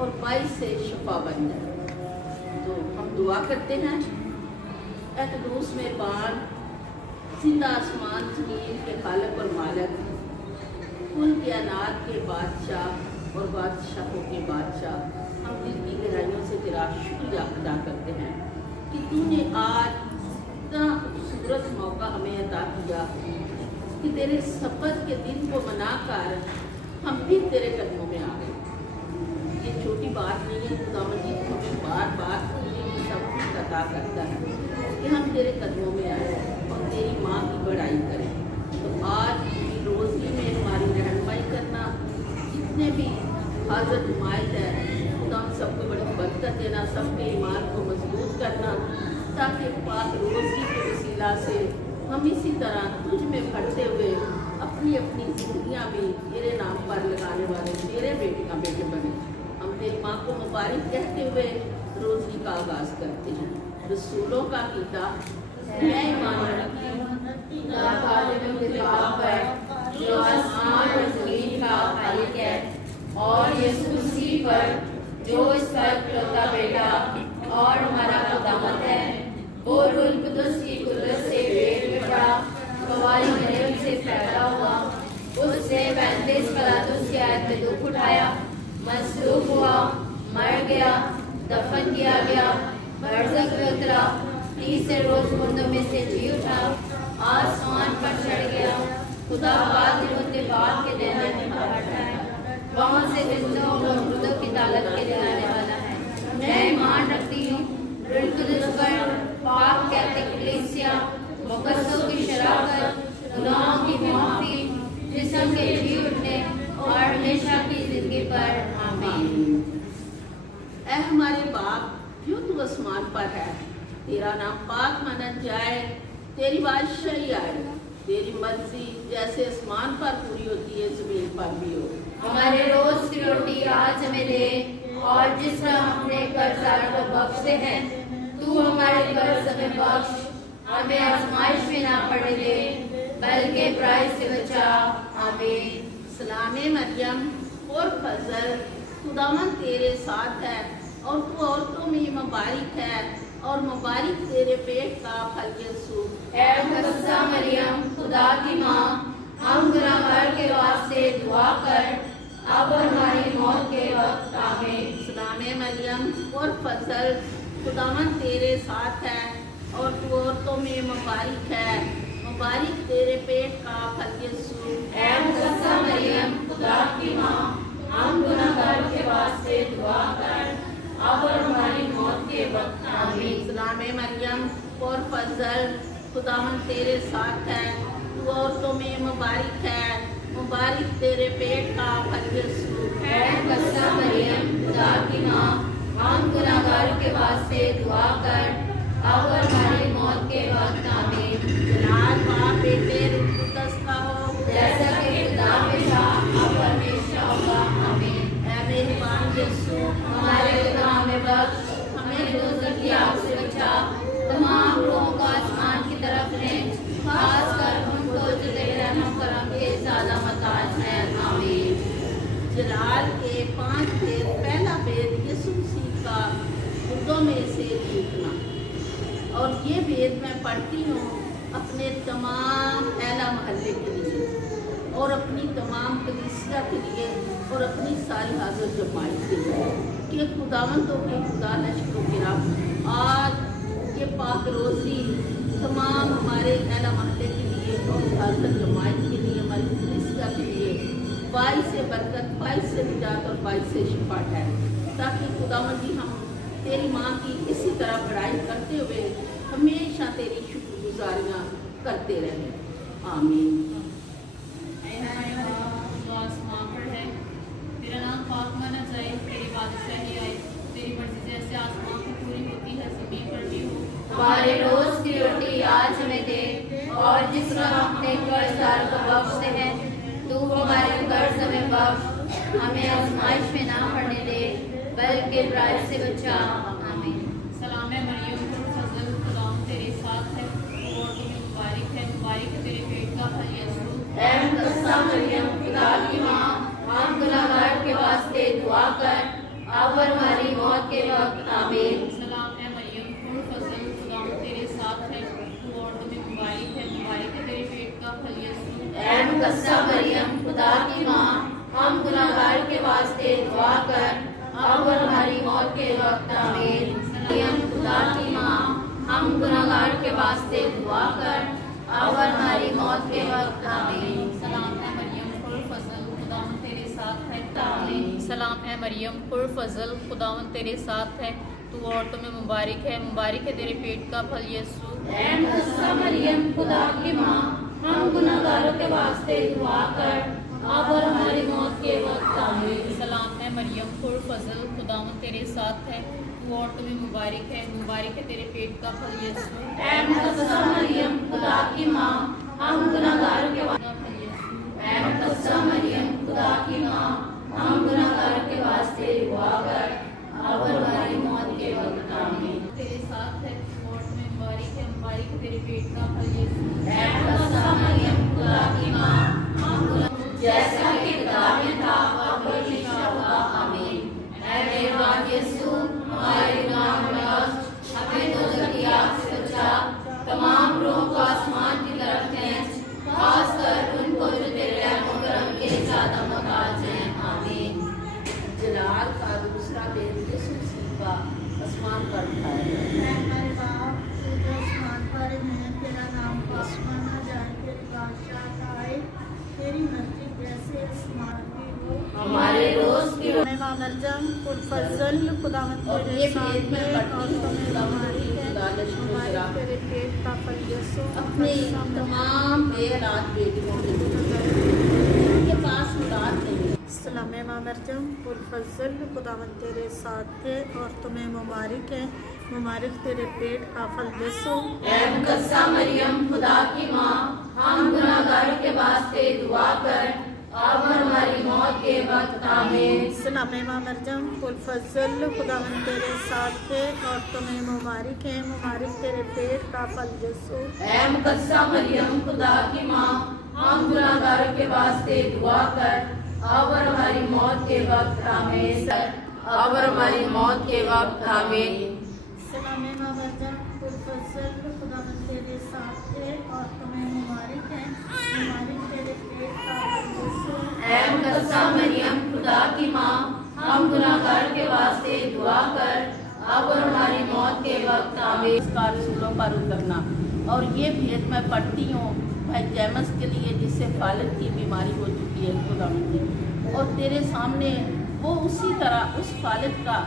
اور باعث سے شفا بن جائے۔ تو ہم دعا کرتے ہیں، اے قدوس مہربان زندہ آسمان زمین کے خالق اور مالک، کل کائنات کے بادشاہ اور بادشاہوں کے بادشاہ، ہم دل کی گہرائیوں سے تیرا شکریہ ادا کرتے ہیں کہ تو نے آج اتنا خوبصورت موقع ہمیں عطا کیا کہ تیرے سبت کے دن کو منا کر ہم پھر تیرے قدموں میں آ گئے۔ یہ چھوٹی بات نہیں ہے، خدا مجید ہمیں بار بار یہ سب کچھ عطا کرتا ہے کہ ہم تیرے قدموں میں آئے اور تیری ماں کی بڑائی کریں۔ تو آج کی روزی میں ہماری رہنمائی کرنا، جتنے بھی حاضر نمائند ہے، خدا ہم سب کو بڑی برکت دینا، سب کے ایمان کو مضبوط کرنا، تاکہ پاک روزی کے وسیلہ سے ہم اسی طرح تجھ میں بڑھتے ہوئے اپنی اپنی زندگیاں بھی تیرے نام پر لگانے والے تیرے بیٹیاں بیٹے بنے۔ ہم تیری ماں کو مبارک کہتے ہوئے روزی کا آغاز کرتے ہیں۔ رسولوں کا کیتا میں ایمان رکھتی ہوں خدا خالق اتفاق پر جو آسمان اور زمین کا خالق ہے، اور یسوع مسیح پر جو اس کا اکلوتا بیٹا اور ہمارا خداوند ہے، وہ روح القدس کی قدرت سے پیٹ میں پڑا، حوالی مریم سے پیدا ہوا، اس نے 35 پلاطس کی عہد میں دکھ اٹھایا، مصلوب ہوا، مر گیا، دفن کیا گیا، برزخ میں اترا، تیسرے روز مردوں میں سے جی اٹھا، آسمان پر چڑھ گیا، خدا قادر اتفاق کے دینے میں بیٹھا ہے، وہاں سے زندوں اور مردوں کی طالب کے دلانے والا ہے۔ میں ایمان رکھتی ہوں روح القدس پر، پاک کیتھولک کلیسیا، مقدسوں کی شراکت، گناہوں کی معافی، جسم کے جی اٹھنے اور ہمیشہ کی زندگی پر، آمین۔ اے ہمارے باپ جو تو آسمان پر ہے، تیرا نام پاک مانا جائے، تیری بادشاہی آئے، تیری مرضی جیسے آسمان پر پوری ہوتی ہے زمین پر بھی ہو۔ ہمارے روز کی روٹی آج ہمیں دے، اور جس طرح ہم اپنے قرضدار کو بخشتے ہیں، تو ہمارے قرض ہمیں بخش، ہمیں آزمائش میں نہ پڑنے دے، بلکہ برائی سے بچا، آمین۔ سلام مریم اور فضل، خداوند تیرے ساتھ ہے، اور تو عورتوں میں مبارک ہے، اور مبارک تیرے پیٹ کا پھل یسوع۔ اے مقدسہ مریم خدا کی ماں، ہم گناہگار کے واسطے دعا کر، اب ہماری موت کے وقت، آمین۔ سلام مریم اور فضل، خداوند تیرے ساتھ ہے، اور تو عورتوں میں مبارک ہے، مبارک تیرے پیٹ کا پھل یسوع۔ اے مقدسہ مریم خدا کی ماں، ہم گناہگار کے واسطے دعا کر، اب ہماری موت کے وقت، آمین۔ سلام مریم اور فضل، خداوند تیرے ساتھ ہے، تو عورتوں میں مبارک ہے، مبارک تیرے پیٹ کا پھل یسوع۔ اے مقدسہ مریم خدا کی ماں، ہم گناہگار کے واسطے دعا کر، اب ہماری موت کے وقت، آمین۔ جلال باپ بیٹے روح القدس کا ہو، جیسا کہ خدا میں تھا اب ہمیشہ ہوگا، آمین۔ اے مہربان یسوع، ہمارے گناہ میں بخش، ہمیں دوزخ کی آگ سے بچا، تمام روحوں کو آسمان کی طرف لے، خاص کر ان کو جو تیرے رحم و کرم کے زیادہ محتاج ہیں، آمین۔ جلال کے 5 بھید، پہلا بھید یسوع مسیح کا مردوں میں سے اٹھنا، اور یہ بھید میں پڑھتی ہوں اپنے تمام اعلیٰ محلے کے لیے، اور اپنی تمام کلیسیا کے لیے، اور اپنی ساری حاضر جماعت کے لیے، کہ خداوندوں کے خدا لشکروں کے رب آج یہ پاک روزی تمام ہمارے اعلیٰ محلے کے لیے اور حاضر جماعت کے لیے، ہماری کلیسیا کے لیے باعث برکت، باعث نجات اور باعث شفا ہے، تاکہ خداوند جی ہم تیری ماں کی اسی طرح بڑائی کرتے ہوئے ہمیشہ تیری شکر گزاریاں کرتے رہیں، آمین۔ جو آسمان پر ہے، تیرا نام پاک مانا جائے، تیری بادشاہی آئے، تیری مرضی جیسے آسمان پر پوری ہوتی ہے زمین پر بھی ہو۔ ہمارے روز کی روٹی آج ہمیں دے، اور جس طرح ہم اپنے قرضدار کو بخشتے ہیں، تو ہمارے قرض ہمیں بخش، ہمیں آزمائش میں نہ پڑنے دے، بلکہ برائی سے بچا، آمین۔ سلام مریم پر فضل، خداوند تیرے ساتھ ہے، تو عورتوں میں مبارک ہے، مبارک تیرے پیٹ کا پھل یسوع۔ اے مقدسہ مریم خدا کی ماں، ہم گناہگار کے واسطے دعا کر، اب मुकद्दसा मरियम खुदा की माँ, हम गुनहगार के वास्ते दुआ कर, अब और हमारी मौत के वक्त आमीन। मरियम खुदा की माँ, हम गुनहगार के वास्ते दुआ कर, अब और हमारी मौत के वक्त आमीन। सलाम है मरियम पुरफज़ल, खुदावंद तेरे साथ है। आमीन। सलाम है मरियम पुरफज़ल, खुदावंद तेरे साथ है। तू औरतों में मुबारक है तेरे पेट का फल यीशु। ऐ मुकद्दसा मरियम खुदा की माँ, हम गुनहगारों के वास्ते दुआ कर, अब और हमारी मौत के वक्त आमीन। सलाम है मरियम पुरफज़ल, खुदावंद तेरे साथ है। तू औरतों में मुबारक है तेरे पेट का फल यीशु। ऐ मुकद्दसा मरियम खुदा की माँ, हम गुनहगारों के ऐ मुकद्दसा मरियम खुदा की माँ, हम गुनहगारों के वास्ते दुआ कर, अब और हमारी मौत के वक्त आमीन। तेरे साथ है, औरतों में मुबारक है तेरे पेट का फल यीशु। ऐ मुकद्दसा मरियम खुदा की माँ, जैसा कि किताब में था अब हमेशा होगा आमीन। ऐ मेहरबान यीशु, हमारे गुनाह बख्श, हमें दोज़ख की आग से बचा, तमाम रूहों को आसमान की तरफ खींच, खासकर उनको जो तेरे रहम और करम के ज़्यादा मोहताज हैं आमीन। जलाल का दूसरा बेद यीशु मसीह का आसमान पर उठाया गया। हमारे बाप तू जो आसमान पर है, तेरा नाम आसमान जाए, तेरी बादशाह आए, तेरी मर्जी जैसे आसमान में हो। हमारे रोज की मैं मरियम पुरफज़ल, खुदावंद और तेरे ये साथ भेद में है, पढ़ती और हूँ, तुम्हें खुदावंद मुबारक की है, खुदालश को मुबारक शराब। तेरे पेट का फल यीशु। अपनी तमाम बेऔलाद बेटियों के लिए उनके पास औलाद नहीं। सलाम मरियम पुरफज़ल, खुदावंद तेरे साथ है, और तुम्हें मुबारक है, मुबारक तेरे पेट का फल यीशु। ऐ मुकद्दसा मरियम खुदा की माँ, हम गुनहगारों के वास्ते दुआ कर, अब और हमारी मौत के वक्त आमीन। सलाम मरियम पुरफज़ल, खुदावंद तेरे साथ है, और तुम्हें मुबारक है, मुबारक तेरे पेट का फल यीशु। ऐ मुकद्दसा मरियम खुदा की माँ, हम गुनहगारों के वास्ते दुआ कर, अब और हमारी मौत के वक्त आमीन। अब और हमारी मौत के वक्त आमीन। सलाम मरियम पुरफज़ल, खुदावंद तेरे साथ है, और तुम्हें मुबारक है, मुबारक तेरे पेट का फल यीशु। ऐ मुकद्दसा मरियम खुदा की माँ, हम गुनहगार के वास्ते दुआ कर, अब और हमारी मौत के वक्त आमीन। इसका रसूलों पर उतरना। और ये भेद मैं पढ़ती हूँ भाई जैमस के लिए, जिससे फालिद की बीमारी हो चुकी है खुदावंद जी, और तेरे सामने वो उसी तरह उस फालिद का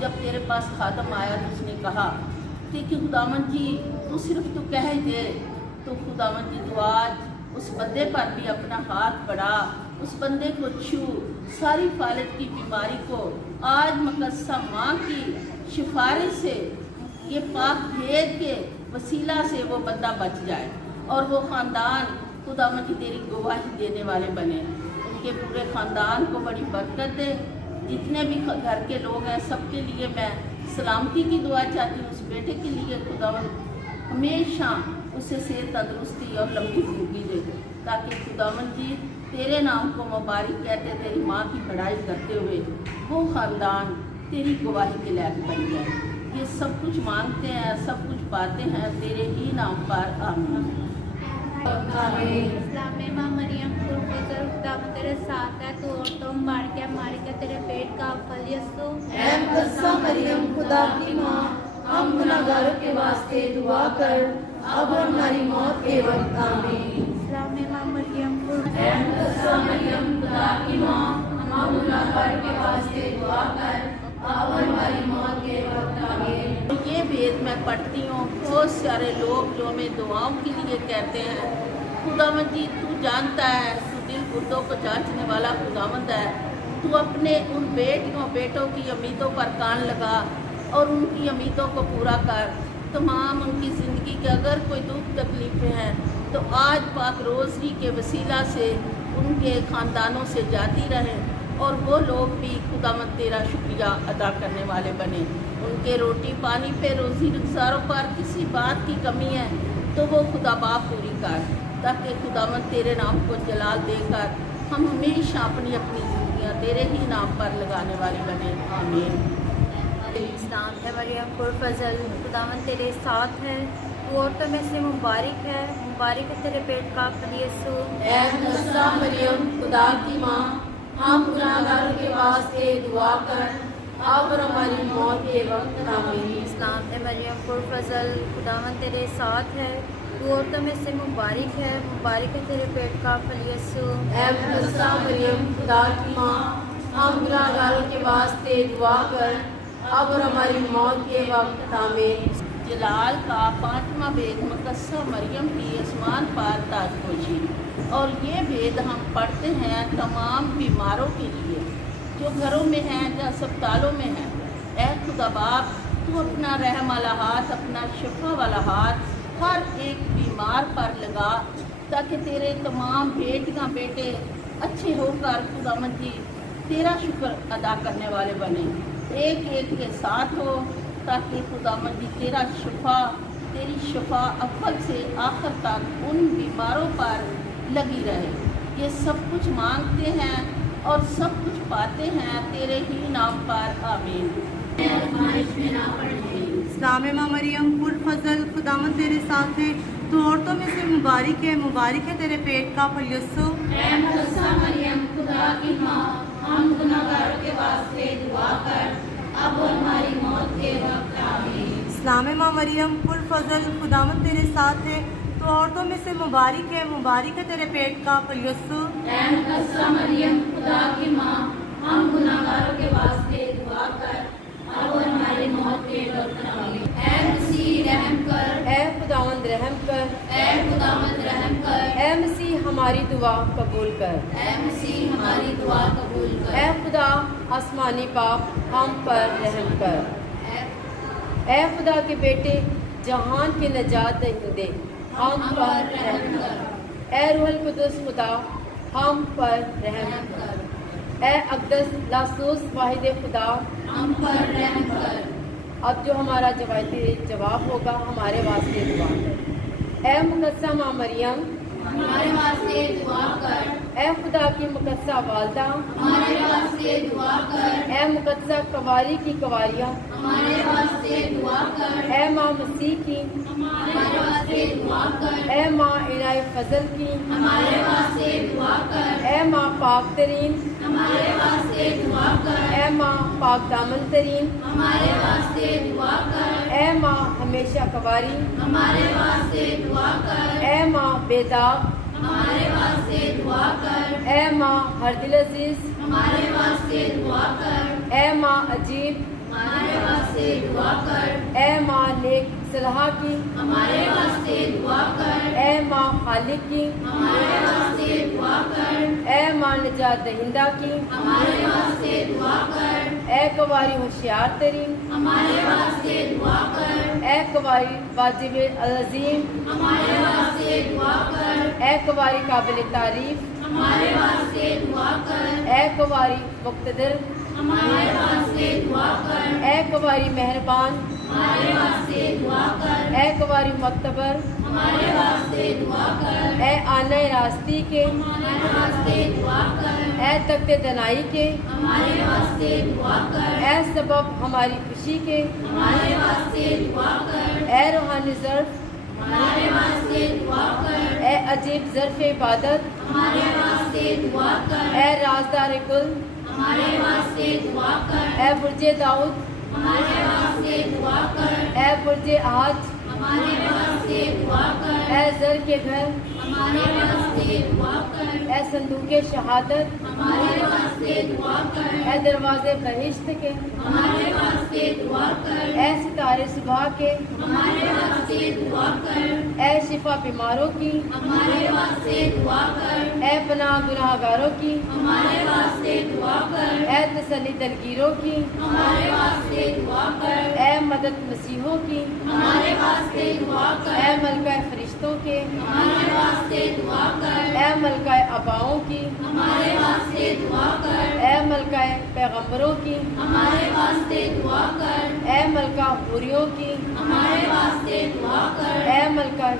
जब तेरे पास खादम आया तो उसने कहा कि खुदावंद जी तू सिर्फ तू कह दे, तो खुदावंद जी तू आज उस बंदे पर भी अपना हाथ बढ़ा, उस बंदे को छू, सारी फालिद की बीमारी को आज मुकद्दसा माँ की सिफारिश से, ये पाक भेद के वसीला से वो बंदा बच जाए और वो ख़ानदान खुदावंद जी तेरी गवाही देने वाले बने। उनके पूरे ख़ानदान को बड़ी बरकत दे। जितने भी घर के लोग हैं सबके लिए मैं सलामती की दुआ चाहती हूँ। उस बेटे के लिए खुदावंद हमेशा उसे सेहत, तंदुरुस्ती और लंबी ज़िंदगी दे, ताकि खुदावंद जी तेरे नाम को मुबारक कहते तेरी माँ की बड़ाई करते हुए वो ख़ानदान तेरी गवाही के लायक बन जाए। ये सब कुछ मांगते हैं, सब कुछ पाते हैं तेरे ही नाम पर आमीन। इस्लाम में माँ मरियम पुरफज़ल, खुदावंद तेरे साथ है, तू औरतों में मुबारक है तेरे पेट का फल यीशु। ऐ मुकद्दसा मरियम खुदा की माँ, हम गुनहगारों के वास्ते दुआ कर, अब और हमारी मौत के वक्त आमीन। इस्लाम में माँ मरियम ऐ मुकद्दसा मरियम खुदा की माँ, हम गुनहगारों के वास्ते दुआ कर, अब और हमारी मौत के वक्त आमीन। ये भेद मैं पढ़ती हूँ, बहुत सारे लोग जो हमें दुआओं के लिए कहते हैं, खुदावंद जी तू जानता है, तू दिल गुर्दों को जांचने वाला खुदावंद है, तू अपने उन बेटों की उम्मीदों पर कान लगा और उनकी उम्मीदों को पूरा कर। तमाम उनकी ज़िंदगी के अगर कोई दुख तकलीफ़ें हैं तो आज पाक रोज़री के वसीला से उनके ख़ानदानों से जाती रहें और वो लोग भी खुदावंद तेरा शुक्रिया अदा करने वाले बने। उनके रोटी पानी पे, रोज़ी गुजारों पर किसी बात की कमी है तो वो खुदा बाप पूरी कर, ताकि खुदावंद तेरे नाम को जलाल देकर हम हमेशा अपनी ज़िंदगियाँ तेरे ही नाम पर लगाने वाली बने। आमीन। इस्लाम है मरियम पुरफज़ल, खुदावंद तेरे साथ है, तू तू औरतों में से मुबारक है तेरे पेट का फल यीशु। ऐ मुकद्दसा मरियम खुदा की माँ, हम गुनाहगारों के वास्ते दुआ कर, अब और हमारी मौत के वक्त आमीन। इस्लाम ए मरियम पुरफज़ल खुदावंद तेरे साथ है, तू औरतों में से मुबारक है तेरे पेट का फल यीशु। ऐ मुकद्दसा मरियम खुदा की माँ, हम गुनाहगारों के वास्ते दुआ कर, अब और हमारी मौत के वक्त आमीन। जलाल का पांचवा भेद मुकद्दसा मरियम की आसमान पर ताजपोशी, और ये भेद हम पढ़ते हैं तमाम बीमारों के लिए जो घरों में हैं या अस्पतालों में हैं। ऐ खुदा बाप, तू अपना रहम वाला हाथ, अपना शिफा वाला हाथ हर एक बीमार पर लगा, ताकि तेरे तमाम बेटियां बेटे अच्छे होकर खुदावंद जी तेरा शुक्र अदा करने वाले बने, एक एक के साथ हो, ताकि खुदावंद जी तेरी शिफा अव्वल से आखिर तक उन बीमारों पर लगी रहे। ये सब कुछ मांगते हैं और सब कुछ पाते हैं तेरे ही नाम पर, आमीन। इस्लाम माँ मरियम पुरफज़ल खुदावंद तेरे साथ है, तू औरतों में से मुबारक है तेरे पेट का फल यीशु। ऐ मुकद्दसा मरियम खुदा की माँ, हम गुनाहगारों के वास्ते दुआ कर, अब और हमारी मौत के वक्त आमीन। इस्लाम माँ मरियम पुरफज़ल खुदावंद तेरे साथ है, तो औरतों में से मुबारक है तेरे पेट का फल यीशु। ऐ मुकद्दसा मरियम खुदा की माँ, हम गुनाहगारों के वास्ते दुआ कर, अब और हमारी मौत के वक्त आमीन। ऐ मसीह रहम कर, ऐ खुदावंद रहम कर, ऐ खुदावंद रहम कर, ऐ मसीह हमारी दुआ कबूल कर, ऐ मसीह हमारी दुआ कबूल कर। ऐ खुदा आसमानी बाप हम पर रहम कर, ऐ खुदा के बेटे जहान के नजात दहिंदे हम पर रहम कर, ऐ रूहुल कुदस खुदा हम पर रहम कर, ऐ अक़दस लासूस वाहिद खुदा हम पर रहम कर। अब जो हमारा जवाब होगा हमारे वास्ते दुआ कर। ऐ मुकद्दसा माँ मरियम हमारे वास्ते दुआ कर, ऐ खुदा की मुकद्दसा वालदा हमारे वास्ते दुआ कर, ऐ मुकद्दसा कवारी की कवारियाँ हमारे वास्ते दुआ कर, ऐ माँ मसीह की हमारे वास्ते दुआ कर, ऐ माँ इनाय फजल की हमारे वास्ते दुआ कर, ऐ माँ पाक तरीन हमारे वास्ते दुआ कर, ऐ माँ पाक दामन तरीन हमारे वास्ते दुआ कर, ऐ माँ हमेशा कवारी हमारे वास्ते दुआ कर, ऐ माँ बेदाग हमारे वास्ते दुआ कर, ऐ माँ हर दिल अजीज हमारे वास्ते दुआ कर, ऐ माँ अजीब हमारे वास्ते दुआ कर, ऐ माँ नेक सलाह की हमारे वास्ते दुआ कर, ऐ माँ खालिक की हमारे वास्ते दुआ कर, ऐ माँ नजात दहिंदा की हमारे वास्ते दुआ कर, ऐ कवारी होशियार तरीन हमारे वास्ते दुआ कर, ऐ कवारी वाजिब अज़ीम हमारे वास्ते दुआ कर, ऐ कवारी काबिल तारीफ हमारे वास्ते दुआ कर, ऐ कवारी मुक़्तदर हमारे वास्ते दुआ कर, ऐ कवारी मेहरबान हमारे वास्ते दुआ कर, ऐ कवारी मुतबर हमारे वास्ते दुआ कर, ऐ आने रास्ती के हमारे वास्ते दुआ कर, ऐ तख्ते दनाई के हमारे वास्ते दुआ कर, ऐ सबब हमारी खुशी के हमारे वास्ते दुआ कर, ऐ रूहानी ज़र्फ़ हमारे वास्ते दुआ कर, ऐ अजीब ज़र्फ़ इबादत हमारे वास्ते दुआ कर, ऐ राजदार कुल हमारे वास्ते दुआ कर, ऐ बुर्जे दाऊद हमारे वास्ते दुआ कर, ऐ बुर्जे आज हमारे वास्ते दुआ कर, ऐ ज़र के घर हमारे वास्ते दुआ कर, ऐ संदूक शहादत हमारे वास्ते दुआ कर, ऐ दरवाजे बहिश्त के हमारे वास्ते दुआ कर, ऐ सितारे सुबह के हमारे वास्ते दुआ कर, ऐ शिफा बीमारों की हमारे वास्ते दुआ कर, ऐ पनाह गुनाहगारों की हमारे वास्ते दुआ कर, ऐ तसल्ली दलगीरों की हमारे वास्ते दुआ कर, ऐ मदद मसीहों की हमारे वास्ते दुआ कर, ऐ मलका फरिश्तों के हमारे वास्ते दुआ कर, ऐ मलका अबाओं की हमारे वास्ते दुआ कर, ऐ मलका पैगम्बरों की हमारे वास्ते दुआ कर, ऐ मलका हुरियों की हमारे वास्ते दुआ कर, ऐ मलका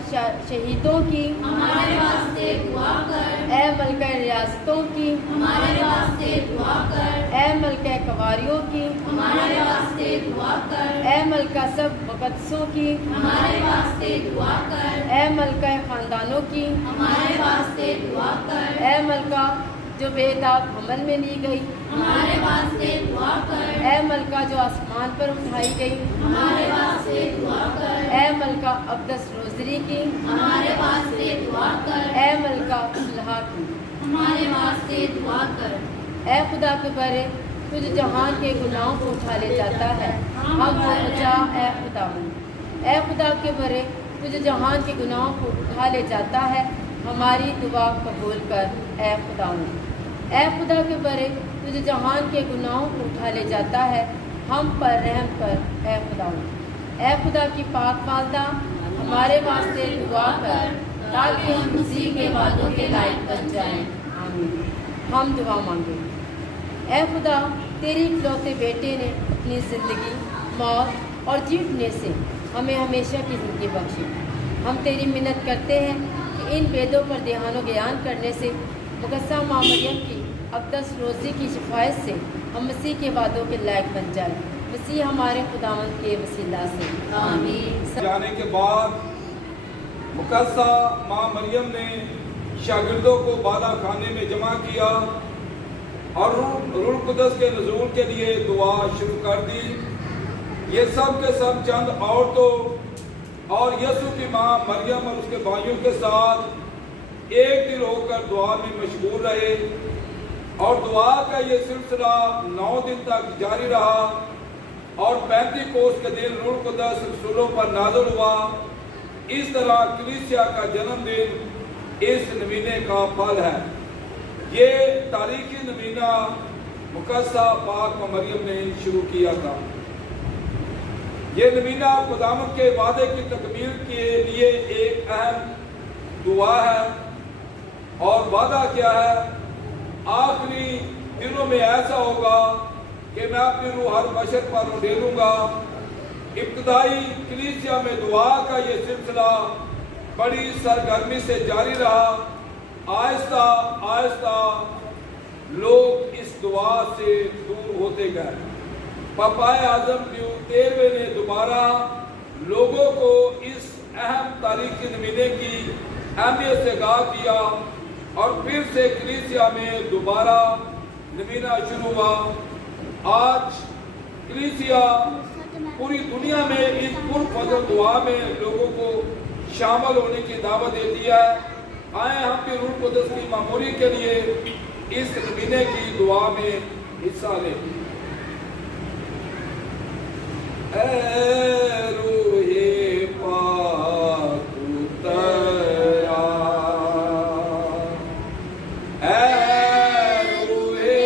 शहीदों की हमारे वास्ते दुआ कर, ऐ मलका रियासतों की हमारे वास्ते दुआ कर, ऐ मलका कवारियों की हमारे हमारे वास्ते दुआ कर। ए मलका सब मुकद्दसों की, हमारे वास्ते दुआ कर। ए मलका खानदानों की, हमारे वास्ते दुआ कर। ए मलका जो बेदाग हमल में ली गई, हमारे वास्ते दुआ कर। ए मलका जो आसमान पर उठाई गई, हमारे वास्ते दुआ कर। ए मलका अक़दस रोज़री की, हमारे वास्ते दुआ कर। ए मलका सुलह की, हमारे वास्ते दुआ कर। ए खुदा के बरे तुझ जहान के गुनाहों को उठा ले जाता है, हम बचा ए खुदावंद। ए खुदा के बरे तुझ जहान के गुनाहों को उठा ले जाता है, हमारी दुआ कबूल कर ए खुदावंद। ए खुदा के बरे तुझ जहान के गुनाहों को उठा ले जाता है, हम पर रहम कर ए खुदावंद। ए खुदा की पाक वालदा हमारे वास्ते दुआ कर, ताकि हम मसीह के वादों के लायक बन जाएं। आमीन। हम दुआ मांगे। ए खुदा तेरे इकलौते बेटे ने अपनी ज़िंदगी, मौत और जीतने से हमें हमेशा की ज़िंदगी बख्शी। हम तेरी मिन्नत करते हैं कि इन वेदों पर ध्यान ज्ञान करने से मुक़द्दसा माँ मरियम की अक़दस रोज़ी की शिफायत से हम मसीह के वादों के लायक बन जाएं। मसीह हमारे खुदावंद के वसीला से आमीन। जाने के बाद मुक़द्दसा माँ मरियम ने शागिर्दों को बाला खाने में जमा किया और रूह कुदस के नज़ूल के लिए दुआ शुरू कर दी। ये सब के सब चंद औरतों और यसु की माँ मरियम और उसके भाइयों के साथ एक दिल होकर दुआ में मशगूल रहे और दुआ का ये सिलसिला 9 दिन तक जारी रहा और 35 कोस के दिन रूह कुदस रसूलों पर नाज़िल हुआ। इस तरह कलीसिया का जन्मदिन इस नवीने का फल है। ये तारीखी नवीना मुक़द्दसा पाक मरियम ने शुरू किया था। ये नवीना खुदावंद के वादे की तकमील के लिए एक अहम दुआ है। और वादा क्या है? आखिरी दिनों में ऐसा होगा कि मैं अपनी रूह हर बशर पर उड़ेलूंगा। इब्तदाई कलीसिया में दुआ का ये सिलसिला बड़ी सरगर्मी से जारी रहा। आहिस्ता आहिस्ता लोग इस दुआ से दूर होते गए। पापाए आज़म ल्यू 13वें ने दोबारा लोगों को इस अहम तारीखी नवीने की अहमियत से आगाह किया और फिर से कलीसिया में दोबारा नवीना शुरू हुआ। आज कलीसिया पूरी दुनिया में इस पुरफज़ल दुआ में लोगों को शामिल होने की दावत देती है। आए हम भी रूह कुदस की मामूरी के लिए इस नवीने की दुआ में हिस्सा लें। ऐ रूहे पाक उतरा, ऐ रूहे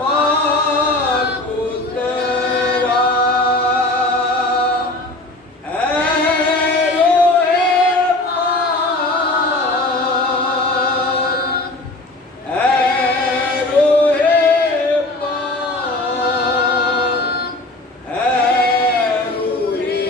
पाक उतरा, ऐ रूहे पाक, ऐ रूहे पाक, ऐ रूहे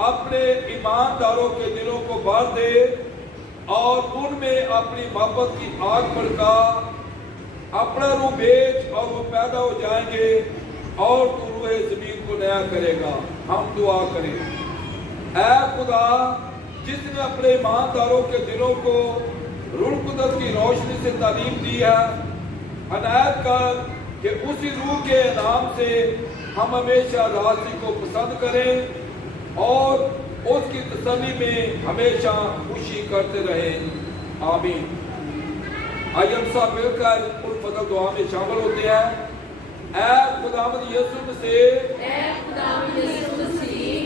अपने ईमानदारों के दिलों को भर दे और उनमें अपनी मोहब्बत की आग भड़का, अपना रूह भेज और वो पैदा हो जाएंगे और तू रूह जमीन को नया करेगा। हम दुआ करें। ऐ खुदा, जिसने अपने ईमानदारों के दिलों को रूह कुदस की रोशनी से तालीम दी है, हदायत कर कि उसी रूह के नाम से हम हमेशा रास्ते को पसंद करें और उसकी तसल्ली में हमेशा खुशी करते रहें। आमीन। आइए हम सब मिलकर उन फजल दुआ में शामिल होते हैं। ऐ खुदावंद यीशु मसीह,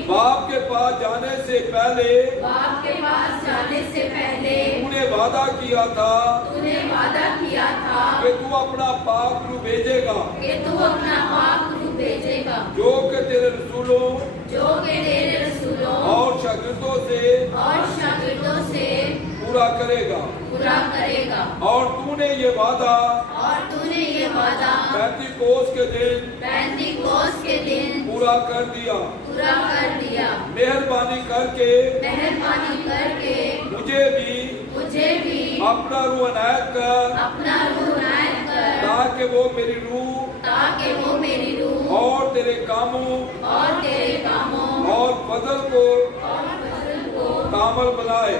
बाप के पास जाने से पहले तूने वादा किया था कि तू अपना पाक रूह भेजेगा जो कि तेरे रसूलों और शागिर्दों से पूरा करेगा। और तूने ये वादा पेंतीकोस के दिन पूरा कर दिया। मेहरबानी करके मुझे भी अपना रूह अनायत कर ताकि वो मेरी रूह और तेरे कामों और फजल को कामल बनाए।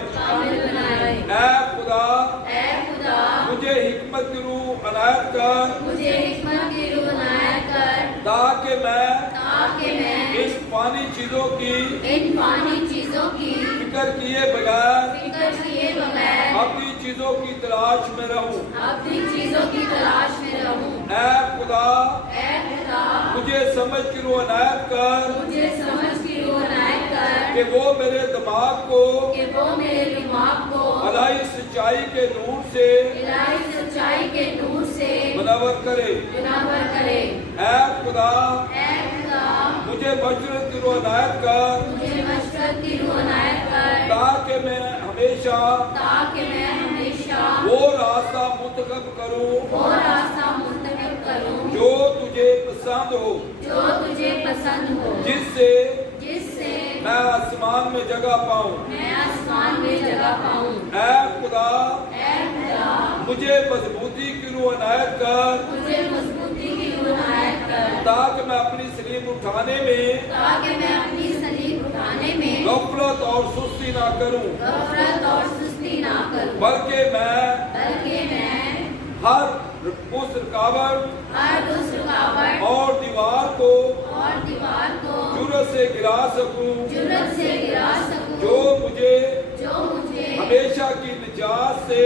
ऐ खुदा, मुझे हिकमत की रूह अनायत कर ताकि मैं इन फानी चीजों की फिक्र किए बगैर अपनी चीजों की तलाश में रहूं। ऐ खुदा, मुझे समझ की रूह अनायत कर कि वो मेरे दिमाग को अलाई सच्चाई के नूर से मुनव्वर करे। ऐ खुदा, मुझे मशरत की रूह अनायत कर ताकि मैं हमेशा वो रास्ता मुंतखब करूं जो तुझे पसंद हो, जिससे मैं आसमान में जगह पाऊं। ऐ खुदा, मुझे मजबूती की रूह अनायत कर ताकि मैं अपनी सलीब उठाने में गफलत और सुस्ती ना करूं, बल्कि मैं हर उस रुकावट और दीवार को जुर्रत से गिरा सकूं जो मुझे हमेशा की निजात से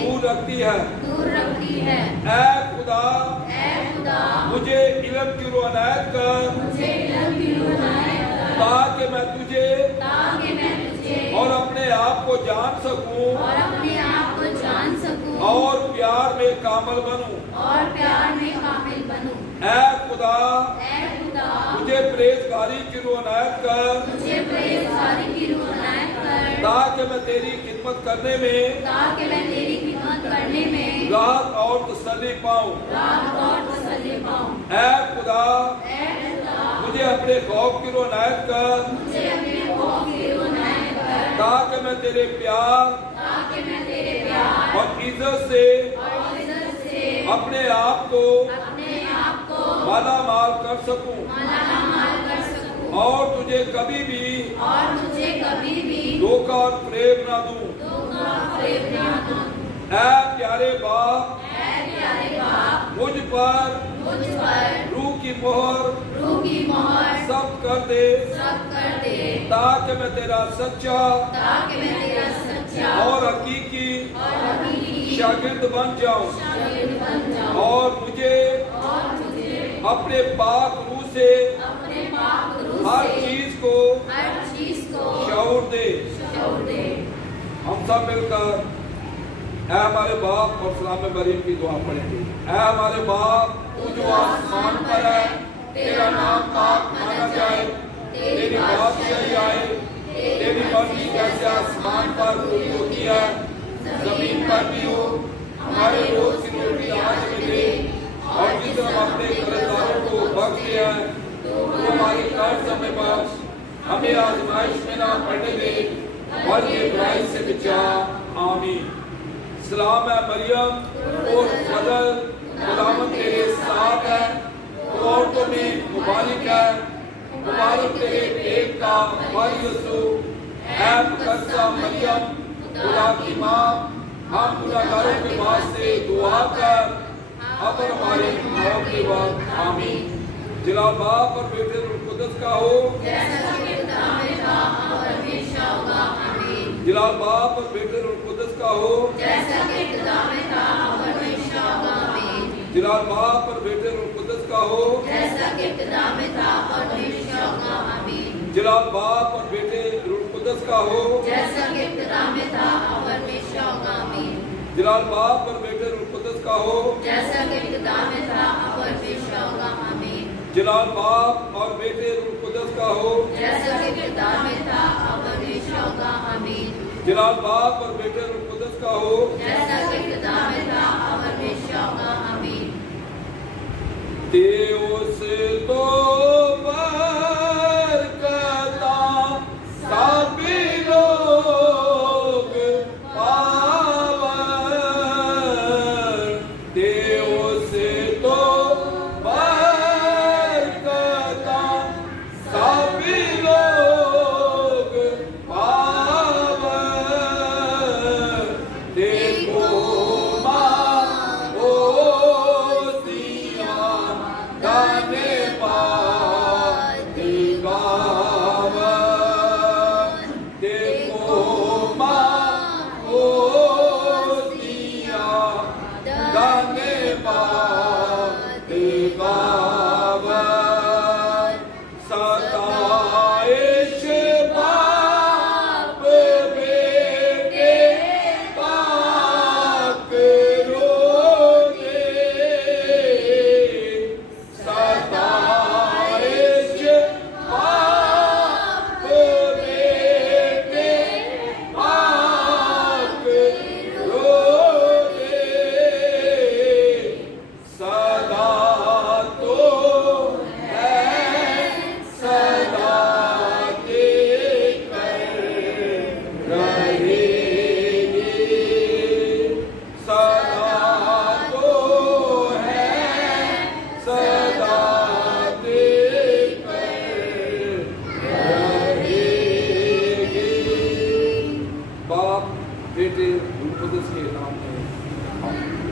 दूर रखती है। ऐ खुदा, मुझे इल्म की रूह अनायत कर ताकि मैं तुझे और अपने आप को जान सकूं और प्यार में कामिल बनूं। ऐ खुदा, मुझे परहेजगारी की रूह अनायत कर ताकि मैं तेरी खिदमत करने में राहत और तसल्ली पाऊं। ऐ खुदा, मुझे अपने खौफ की रूह अनायत कर ताकि मैं तेरे प्यार और इज्जत से अपने आप को माला माल कर सकूं और तुझे कभी भी धोखा और प्रेम ना दूं। ऐ प्यारे बाप, मुझ पर रूह की मोहर सब कर दे ताकि मैं तेरा सच्चा और हकीकी शागिर्द बन जाऊं और मुझे अपने पाक रूह से हर चीज को शऊर दे। हम सब मिलकर ऐ हमारे बाप और सलाम मरियम की दुआ पढ़ेंगे। ऐ हमारे बाप तू जो आसमान पर है, तेरा नाम पाक माना जाए, तेरी बादशाही आए, तेरी मर्जी जैसे आसमान पर पूरी होती है जमीन पर भी हो। हमारे रोज की रोटी आज में दे और जिस हम अपने कर्जदारों को बख्श दिया है तो हमारे कर्ज हमें बख्श, हमें आजमाइश में ना पड़ने दे बल्कि बुराई से बचा। आमीन। सलाम है मरियम और फजल खुदावंद तेरे साथ है, तो औरतों में मुबारक है, मुबारक तेरे पेट का फल यीशु। ऐ मुकद्दसा मरियम खुदा की माँ, हम गुनाहगारों के वास्ते दुआ कर अब और हमारे मौत के वक्त। आमीन। जलाल बाप और बेटे रूह कुदस का हो, जलाल बाप और बेटे रूह कुदस का हो, जलाल बाप और बेटे रूह कुदस का हो, जलाल बाप और बेटे रूह कुदस का हो, जलाल बाप और बेटे रूह कुदस का हो, जलाल बाप और बेटे रूह कुदस का हो, जलाल बाप और बेटे रूह कुदस का हो। देउस तो बरकता सभी लोग पावन, देउस तो बरकता सभी लोग पावन। देखो माँ ओसिया गाने पात गावन, देखो माँ ओसिया गाने पात गावन। सताइश बाप बेटे पाक रोगे, सताइश बाप बेटे पाक रोगे। सदा तो है सदा के कर रहेगी, सदा तो है सदा के कर रहेगी। बाप बेटे रूह कुदस के नाम में आमीन।